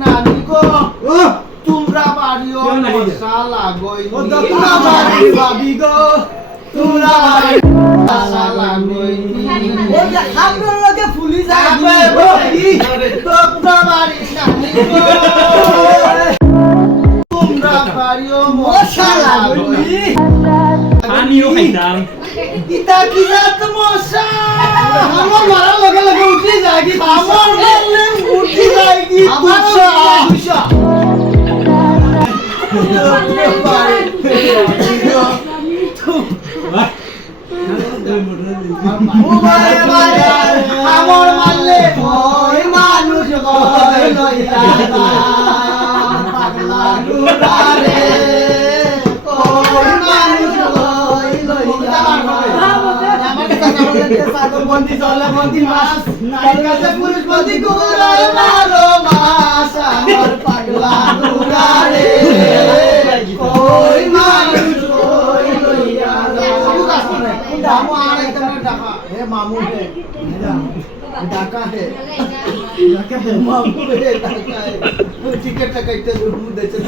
নানি গো তোমরা বাড়ি তোমরা ফুলি বাড়িও মশালা আমিও খাইতাম ইতা কি জাত মশা? আমার মারা লগে লগে উঠি যায় কি আমার মারলে উঠি যায় কি আমার তুষা আমার মারলে মানুষ কই লইয়া পাগলা কাছে সাধু বন্দি চলে বন্দি মাস নারীর কাছে পুরুষ বন্দি কুকুরের মারো মাস আমার পাগলা ডুরারে ওই মানুষ কই লইয়া মামু আর একদম ডাকা হে মামু হে ডাকা হে ডাকা হে মামু হে ডাকা হে টিকেট টাকাইতে রুম দেছে